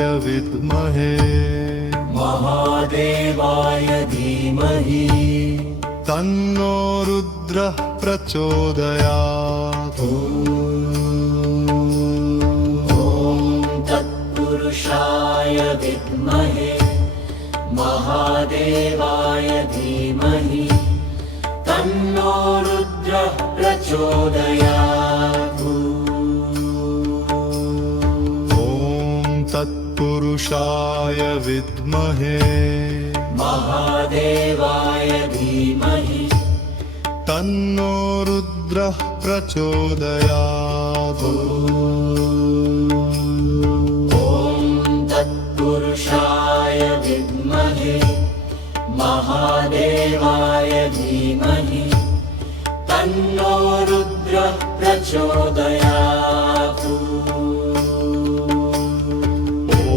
विद्महे महादेवाय धीमहि तन्नो रुद्रः प्रचोदयात्। ॐ तत्पुरुषाय विद्महे महादेवाय धीमहि तन्नो रुद्रः प्रचोदयात्। ॐ तत्पुरुषाय विद्महे महादेवाय धीमहि तन्नो रुद्रः प्रचोदयात्। ॐ तत्पुरुषाय विद्महे महादेवाय धीमहि तन्नो रुद्रः प्रचोदयात्। ॐ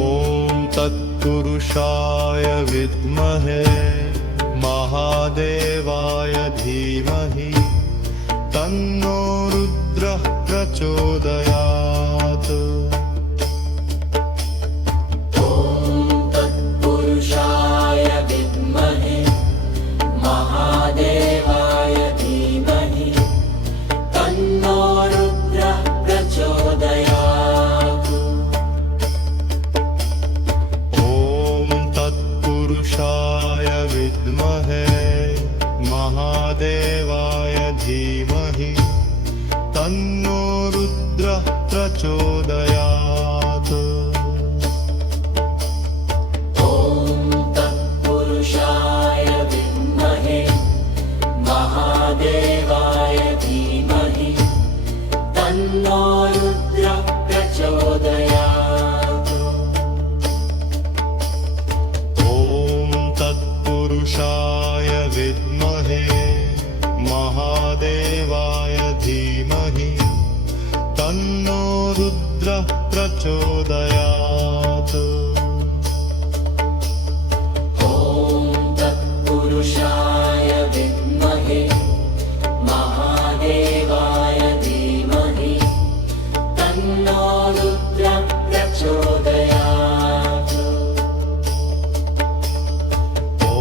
तत्पुरुषाय विद्महे महादेवाय धीमहि तन्नो रुद्रः प्रचोदयात्। ॐ तत्पुरुषाय विद्महे महादेवाय धीमहि तन्नो रुद्रः प्रचोदयात्। ॐ तत्पुरुषाय विद्महे महादेवाय धीमहि तन्नो रुद्रः प्रचोदयात्। ॐ तत्पुरुषाय विद्महे महादेवाय धीमहि तन्नो रुद्रः प्रचोदयात्। ॐ तत्पुरुषाय विद्महे महादेवाय धीमहि तन्नो रुद्रः प्रचोदयात्। ॐ तत्पुरुषाय विद्महे महादेवाय धीमहि तन्नो रुद्रः प्रचोदयात्। ॐ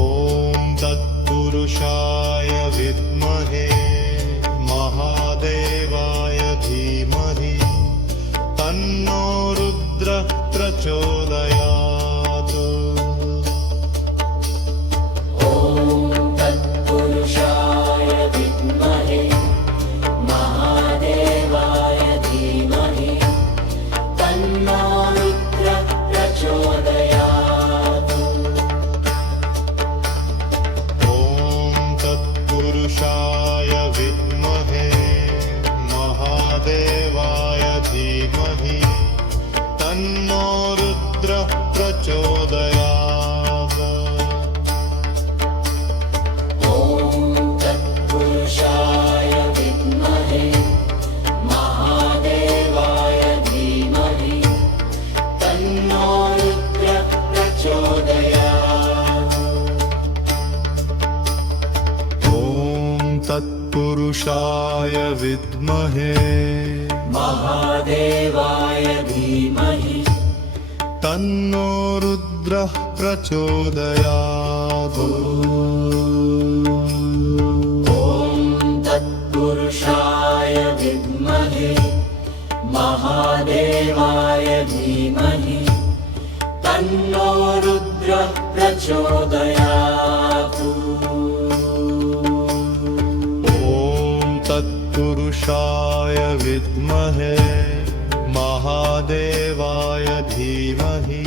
तत्पुरुषाय विद्महे महादेवाय धीमहि तन्नो रुद्रः प्रचोदयात्। ॐ तत्पुरुषाय विद्महे महादेवाय धीमहि तन्नो रुद्रः प्रचोदयात्। ॐ तत्पुरुषाय विद्महे महादेवाय धीमहि तन्नो रुद्रः प्रचोदयात्। ॐ तत्पुरुषाय विद्महे महादेवाय धीमहि तन्नो रुद्रः प्रचोदयात्। ॐ तत्पुरुषाय विद्महे महादेवाय धीमहि तन्नो रुद्रः प्रचोदयात्। ॐ तत्पुरुषाय विद्महे महादेवाय धीमहि तन्नो रुद्रः प्रचोदयात्। ॐ तत्पुरुषाय विद्महे महादेवाय धीमहि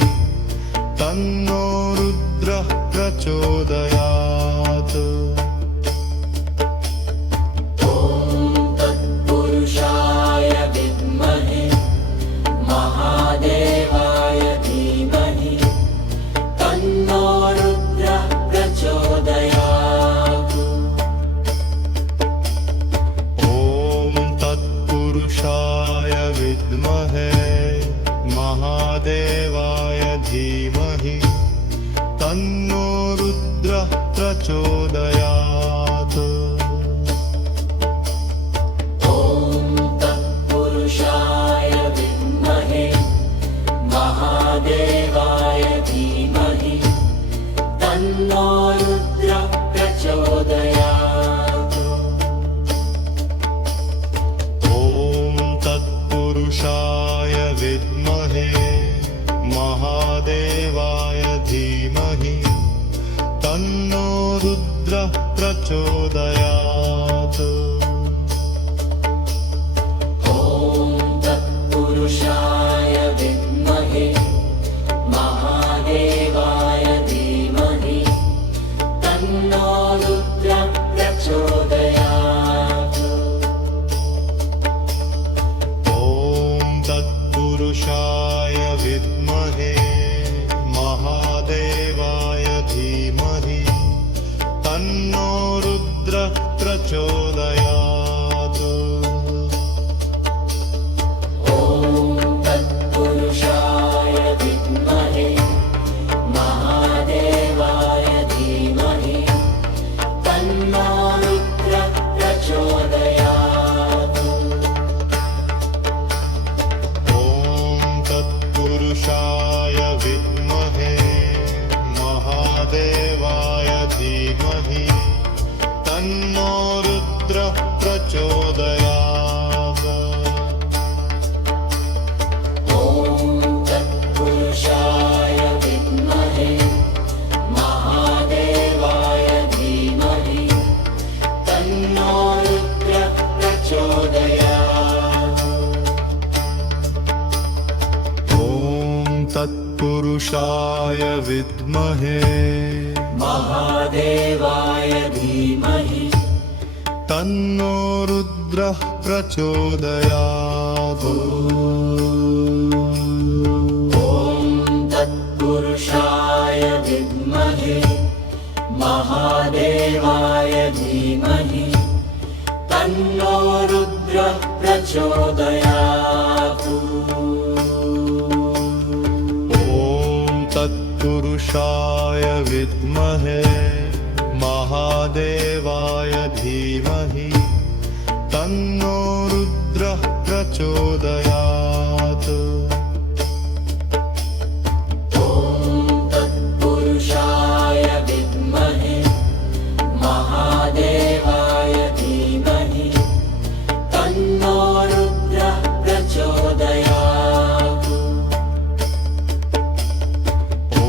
तन्नो रुद्रः प्रचोदयात्। ॐ तत्पुरुषाय विद्महे महादेवाय धीमहि तन्नो रुद्रः प्रचोदयात्। ॐ तत्पुरुषाय विद्महे महादेवाय धीमहि तन्नो रुद्रः प्रचोदयात्। ॐ तत्पुरुषाय विद्महे महादेवाय प्रचोदयात् ॐ तत्पुरुषाय विद्महे महादेवाय धीमहि तन्नो रुद्रः प्रचोदयात् ॐ तत्पुरुषाय विद्महे महादेवाय धीमहि तन्नो रुद्रः प्रचोदयात् ॐ तत्पुरुषाय विद्महे महादेवाय धीमहि तन्नो रुद्रः प्रचोदयात् ॐ तत्पुरुषाय विद्महे महादेवाय धीमहि तन्नो रुद्रः प्रचोदयात् ॐ तत्पुरुषाय विद्महे महादेवाय धीमहि तन्नो रुद्रः प्रचोदयात् ॐ तत्पुरुषाय विद्महे महादेवाय धीमहि तन्नो रुद्रः प्रचोदयात् ॐ तत्पुरुषाय विद्महे महादेवाय धीमहि तन्नो रुद्रः प्रचोदयात् ॐ तत्पुरुषाय विद्महे महादेवाय धीमहि तन्नो रुद्रः प्रचोदयात् ॐ तत्पुरुषाय विद्महे महादेवाय धीमहि तन्नो रुद्रः प्रचोदयात् ॐ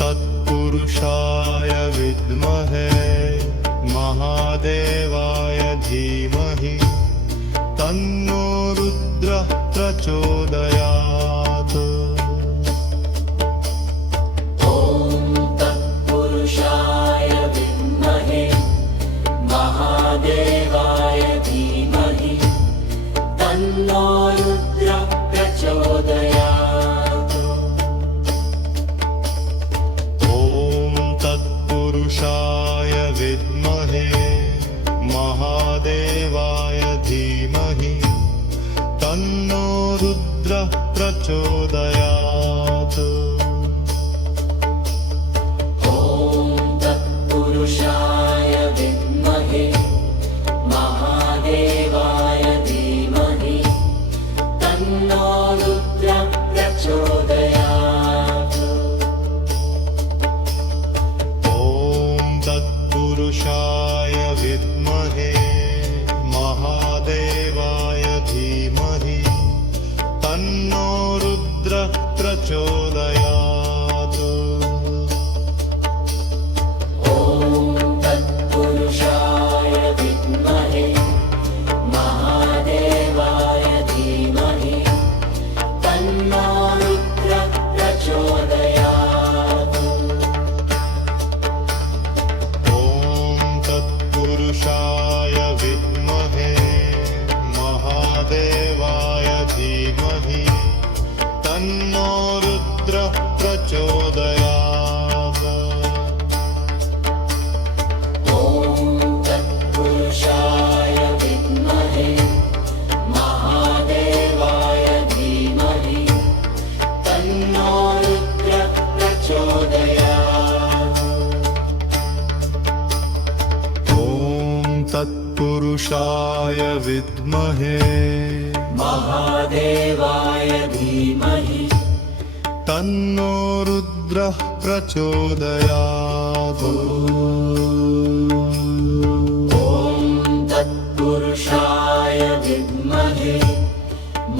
तत्पुरुषाय विद्महे महादेवाय धीमहि तन्नो रुद्रः प्रचोदयात् ॐ तत्पुरुषाय विद्महे महादेवाय धीमहि तन्नो रुद्रः प्रचोदयात् ॐ तत्पुरुषाय विद्महे महादेवाय धीमहि तन्नो रुद्रः प्रचोदयात् ॐ तत्पुरुषाय विद्महे महादेवाय धीमहि तन्नो रुद्रः प्रचोदयात् ॐ तत्पुरुषाय विद्महे महादेवाय धीमहि तन्नो रुद्रः प्रचोदयात् ॐ तत्पुरुषाय विद्महे महादेवाय धीमहि तन्नो रुद्रः प्रचोदयात् ॐ तत्पुरुषाय विद्महे महादेवाय धीमहि तन्नो रुद्रः प्रचोदयात् ॐ तत्पुरुषाय विद्महे महादेवाय धीमहि तन्नो रुद्रः प्रचोदयात् ॐ तत्पुरुषाय विद्महे महादेवाय धीमहि तन्नो रुद्रः प्रचोदयात् ॐ तत्पुरुषाय विद्महे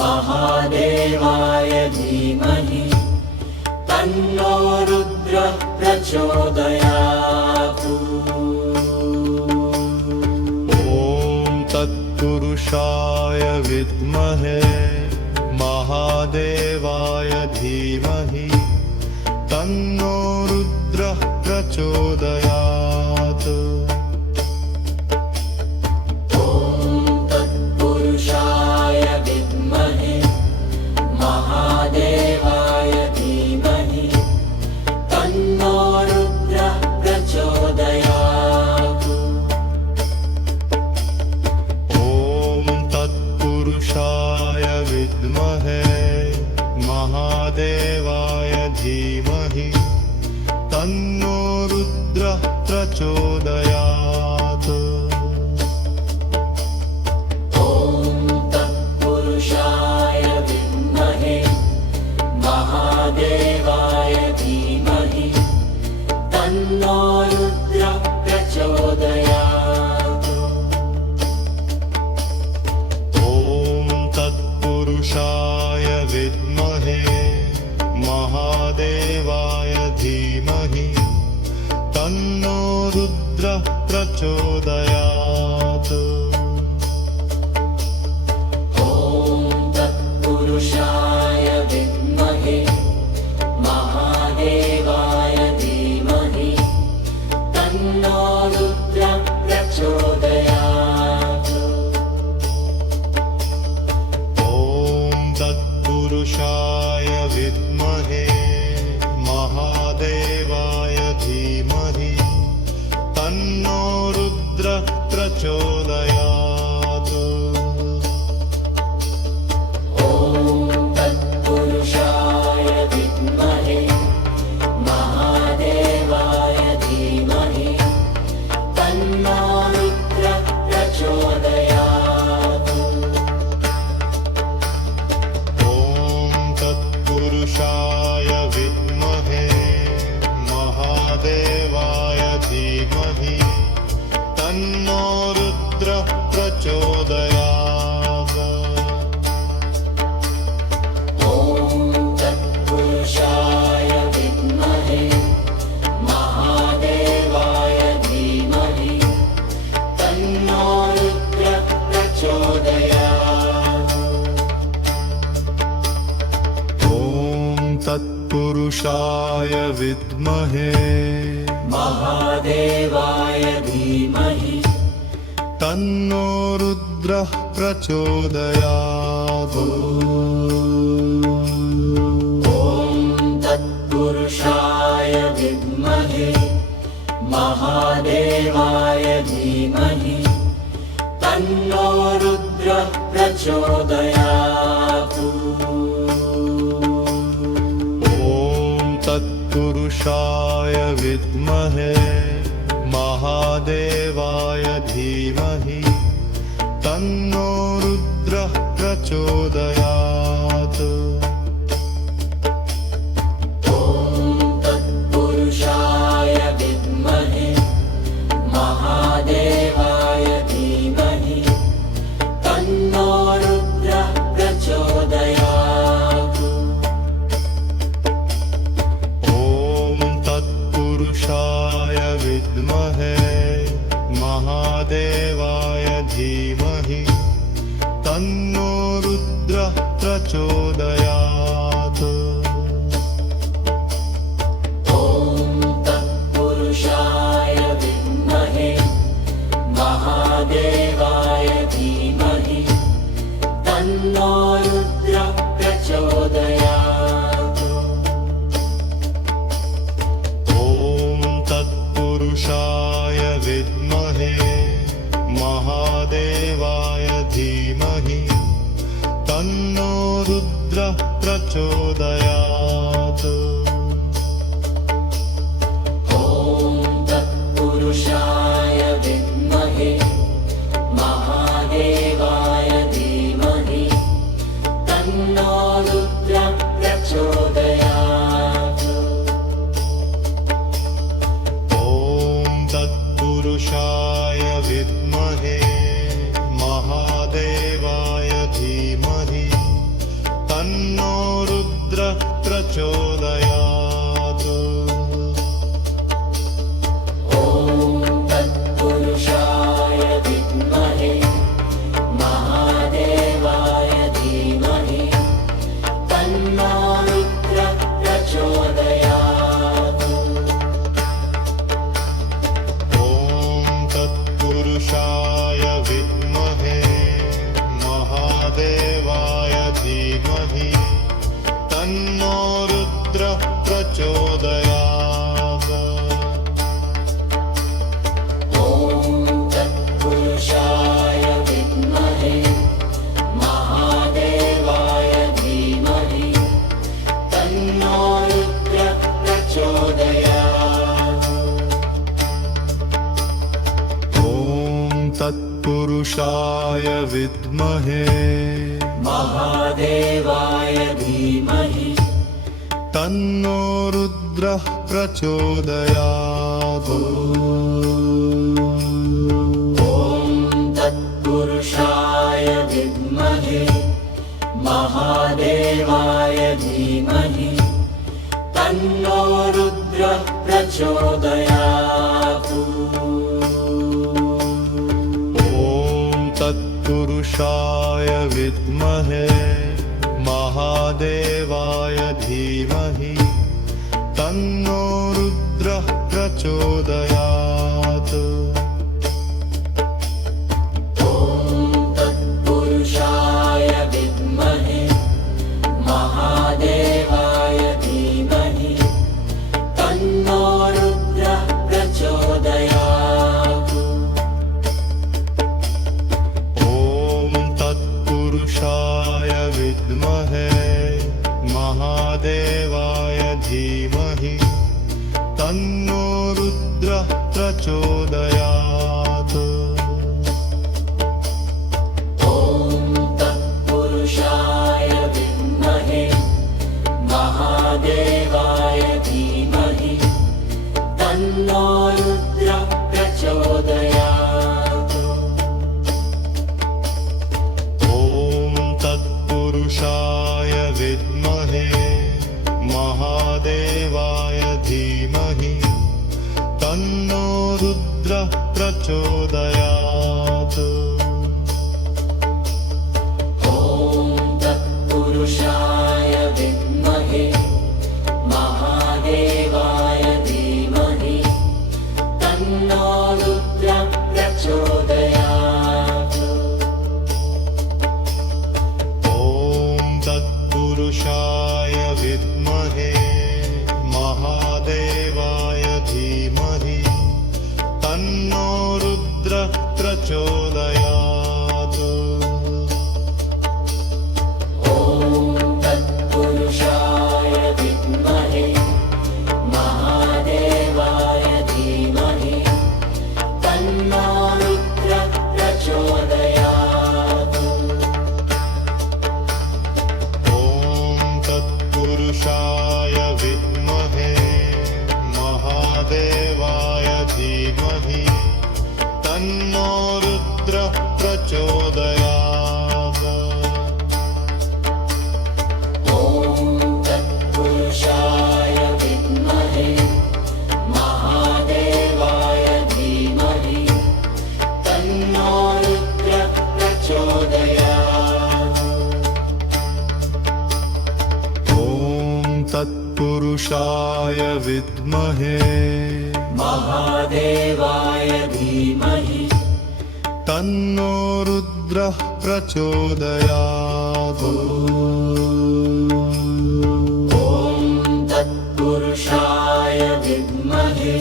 महादेवाय धीमहि तन्नो रुद्रः प्रचोदयात् तत्पुरुषाय विद्महे महादेवाय धीमहि तन्नो रुद्रः प्रचोदयात्। ॐ तत्पुरुषाय विद्महे महादेवाय धीमहि तन्नो रुद्रः प्रचोदयात्। ॐ तत्पुरुषाय विद्महे महादेवाय धीमहि तन्नो रुद्रः प्रचोदयात्। ॐ तत्पुरुषाय विद्महे महादेवाय धीमहि तन्नो रुद्रः प्रचोदयात्। ॐ तत्पुरुषाय विद्महे महादेवाय धीमहि तन्नो रुद्रः प्रचोदयात्। ॐ तत्पुरुषाय विद्महे महादेवाय धीमहि तन्नो रुद्रः प्रचोदयात्। ॐ तत्पुरुषाय विद्महे महादेवाय धीमहि तन्नो रुद्रः प्रचोदयात्। ॐ तत्पुरुषाय विद्महे महादेवाय धीमहि तन्नो रुद्रः प्रचोदयात्। ॐ तत्पुरुषाय विद्महे महादेवाय धीमहि तन्नो रुद्रः प्रचोदयात्। ॐ तत्पुरुषाय विद्महे महादेवाय धीमहि तन्नो रुद्रः प्रचोदयात्। ॐ तत्पुरुषाय विद्महे महादेवाय धीमहि तन्नो रुद्रः प्रचोदयात्। ॐ तत्पुरुषाय विद्महे महादेवाय धीमहि तन्नो रुद्रः प्रचोदयात्। ॐ तत्पुरुषाय विद्महे महादेवाय धीमहि तन्नो रुद्रः प्रचोदयात्। ॐ तत्पुरुषाय विद्महे महादेवाय धीमहि तन्नो रुद्रः प्रचोदयात्। ॐ तत्पुरुषाय विद्महे महादेवाय धीमहि तन्नो रुद्रः प्रचोदयात्। ॐ तत्पुरुषाय विद्महे महादेवाय धीमहि तन्नो रुद्रः प्रचोदयात्। ॐ तत्पुरुषाय विद्महे महादेवाय धीमहि तन्नो रुद्रः प्रचोदयात्। ॐ तत्पुरुषाय विद्महे महादेवाय धीमहि तन्नो रुद्रः प्रचोदयात्। ॐ तत्पुरुषाय विद्महे महादेवाय धीमहि तन्नो रुद्रः प्रचोदयात्। ॐ तत्पुरुषाय विद्महे विद्महे महादेवाय धीमहि तन्नो रुद्रः प्रचोदयात् ॐ तत्पुरुषाय विद्महे महादेवाय धीमहि तन्नो रुद्रः प्रचोदयात् ॐ तत्पुरुषाय विद्महे महादेवाय धीमहि तन्नो रुद्रः प्रचोदयात् ॐ तत्पुरुषाय विद्महे महादेवाय धीमहि तन्नो रुद्रः प्रचोदयात् ॐ तत्पुरुषाय विद्महे महादेवाय धीमहि तन्नो रुद्रः प्रचोदयात् ॐ तत्पुरुषाय विद्महे महादेवाय धीमहि तन्नो रुद्रः प्रचोदयात् ॐ तत्पुरुषाय विद्महे महादेवाय धीमहि तन्नो रुद्रः प्रचोदयात् ॐ तत्पुरुषाय विद्महे महादेवाय धीमहि तन्नो रुद्रः प्रचोदयात् ॐ तत्पुरुषाय विद्महे महादेवाय धीमहि तन्नो रुद्रः प्रचोदयात् ॐ तत्पुरुषाय विद्महे महादेवाय धीमहि तन्नो रुद्रः प्रचोदयात् ॐ तत्पुरुषाय विद्महे महादेवाय धीमहि तन्नो रुद्रः प्रचोदयात् ॐ तत्पुरुषाय विद्महे महादेवाय धीमहि तन्नो रुद्रः प्रचोदयात् ॐ तत्पुरुषाय विद्महे महादेवाय धीमहि तन्नो रुद्रः प्रचोदयात् ॐ तत्पुरुषाय विद्महे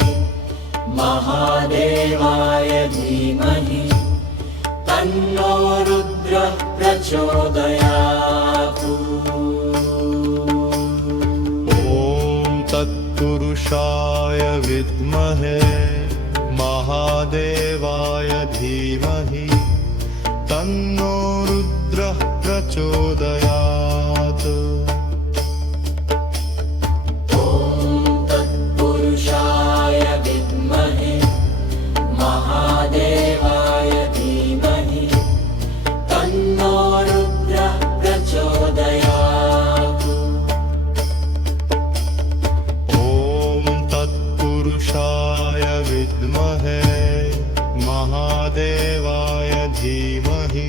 महादेवाय धीमहि तन्नो रुद्रः प्रचोदयात् ॐ तत्पुरुषाय विद्महे महादेवाय धीमहि तन्नो रुद्रः प्रचोदयात् ॐ तत्पुरुषाय विद्महे महादेवाय धीमहि तन्नो रुद्रः प्रचोदयात् ॐ तत्पुरुषाय विद्महे महादेवाय धीमहि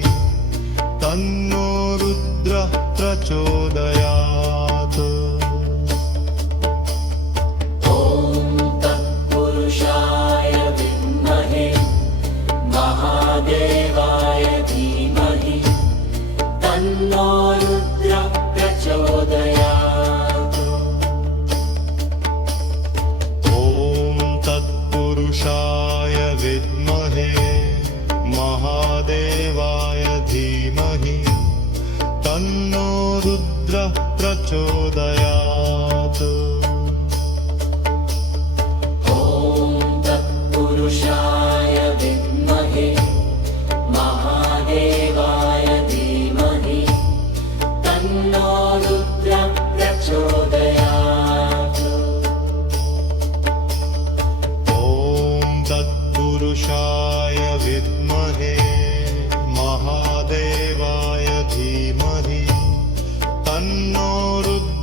तन्नो रुद्रः प्रचोदयात् ॐ तत्पुरुषाय विद्महे महादेवाय धीमहि तन्नो रुद्रः प्रचोदयात् ॐ तत्पुरुषाय विद्महे महादेवाय धीमहि तन्नो रुद्रः प्रचोदयात् ॐ तत्पुरुषाय विद्महे महादेवाय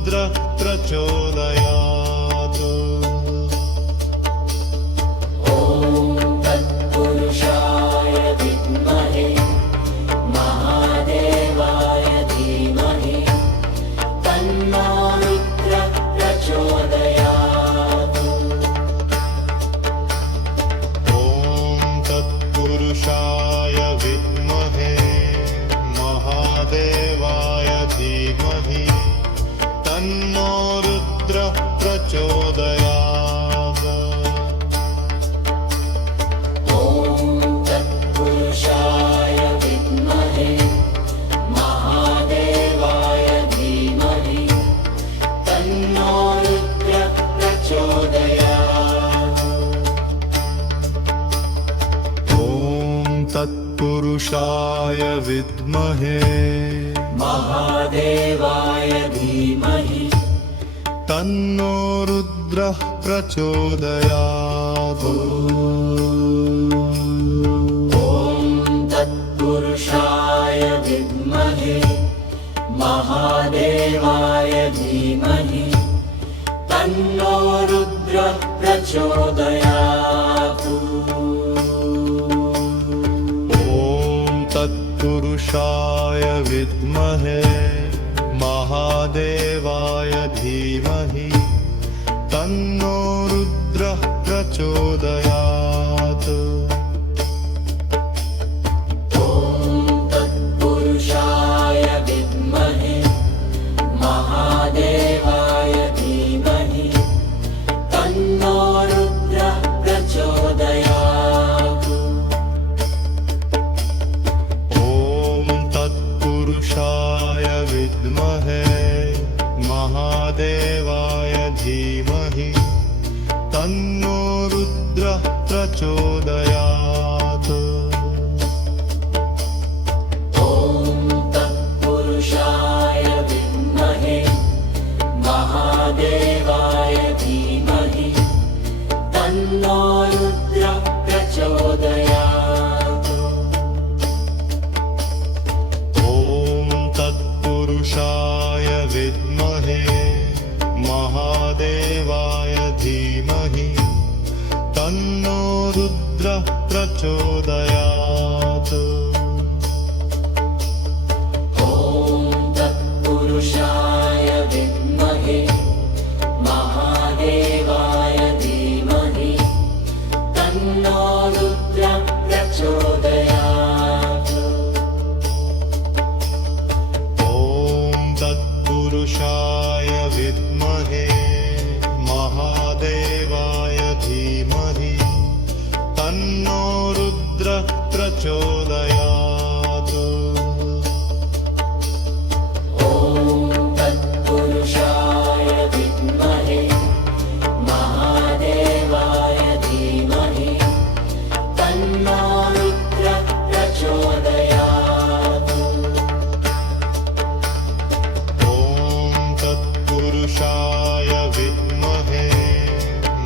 रुद्रः प्रचोदयात्। ॐ तत्पुरुषाय विद्महे महादेवाय धीमहि तन्नो रुद्रः प्रचोदयात्। ॐ तत्पुरुषाय विद्महे महादेवाय धीमहि तन्नो रुद्रः प्रचोदयात्। ॐ तत्पुरुषाय विद्महे महादेवाय धीमहि तन्नो रुद्रः प्रचोदयात्। ॐ तत्पुरुषाय विद्महे महादेवाय धीमहि तन्नो रुद्रः प्रचोदयात्। ॐ तत्पुरुषाय विद्महे महादेवाय धीमहि तन्नो रुद्रः प्रचोदयात्। ॐ तत्पुरुषाय विद्महे महादेवाय धीमहि तन्नो रुद्रः प्रचोदयात्। ॐ तत्पुरुषाय विद्महे महादेवाय धीमहि तन्नो रुद्रः प्रचोदयात्। ॐ तत्पुरुषाय विद्महे महादेवाय धीमहि तन्नो रुद्रः प्रचोदयात्। ॐ तत्पुरुषाय विद्महे महादेवाय धीमहि तन्नो रुद्रः प्रचोदयात्। ॐ तत्पुरुषाय विद्महे महादेवाय धीमहि तन्नो रुद्रः प्रचोदयात्। ॐ तत्पुरुषाय विद्महे महादेवाय धीमहि तन्नो रुद्रः प्रचोदयात्। ॐ तत्पुरुषाय विद्महे महादेवाय धीमहि तन्नो रुद्रः प्रचोदयात्। ॐ तत्पुरुषाय विद्महे महादेवाय धीमहि तन्नो रुद्रः प्रचोदयात्। ॐ तत्पुरुषाय विद्महे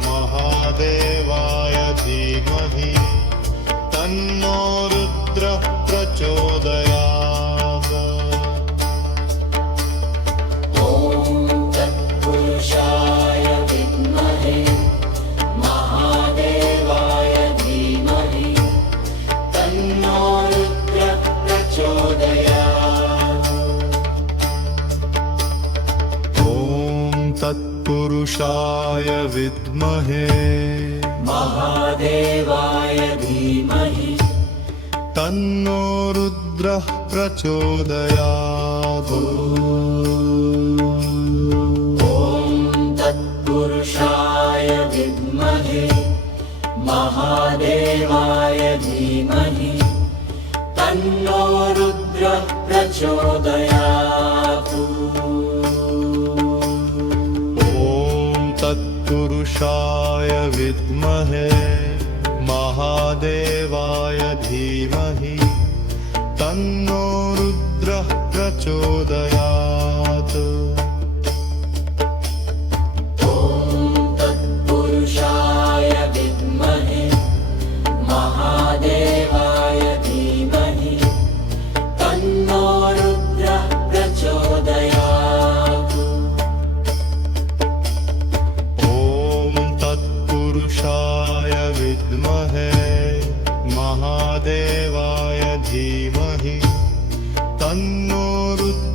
महादेवाय धीमहि तन्नो रुद्रः प्रचोदयात्। ॐ तत्पुरुषाय विद्महे महादेवाय धीमहि तन्नो रुद्रः प्रचोदयात्। ॐ तत्पुरुषाय विद्महे महादेवाय धीमहि तन्नो रुद्रः प्रचोदयात्। ॐ तत्पुरुषाय विद्महे महादेवाय धीमहि तन्नो रुद्रः प्रचोदयात्। ॐ तत्पुरुषाय विद्महे महादेवाय धीमहि तन्नो रुद्रः प्रचोदयात्। ॐ तत्पुरुषाय विद्महे महादेवाय धीमहि तन्नो रुद्रः प्रचोदयात्।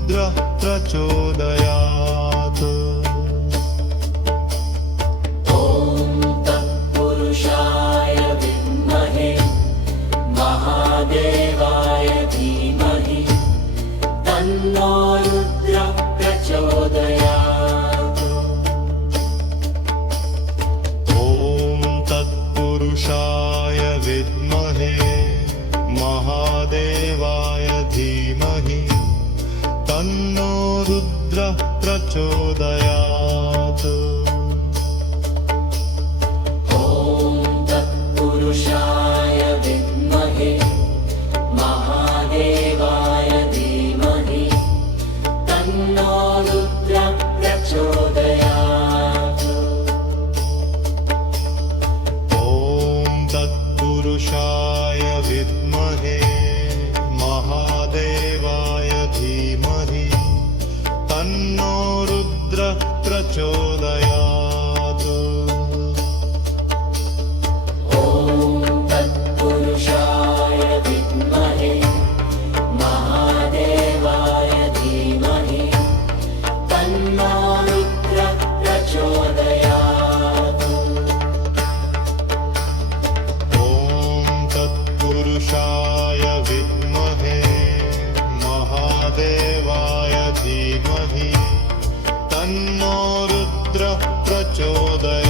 रुद्रः प्रचोदयात् ॐ तत्पुरुषाय विद्महे महादेवाय धीमहि तन्नो रुद्रः प्रचोदयात् ॐ तत्पुरुषाय विद्महे महादेवाय धीमहि तन्नो रुद्रः प्रचोदयात् ॐ तत्पुरुषाय विद्महे महादेवाय धीमहि तन्नो रुद्रः प्रचोदयात् ॐ तत्पुरुषाय विद्महे महादेवाय धीमहि तन्नो रुद्रः प्रचोदयात् ॐ तत्पुरुषाय विद्महे महादेवाय धीमहि तन्नो रुद्रः प्रचोदयात् ॐ तत्पुरुषाय विद्महे महादेवाय धीमहि तन्नो रुद्रः प्रचोदयात्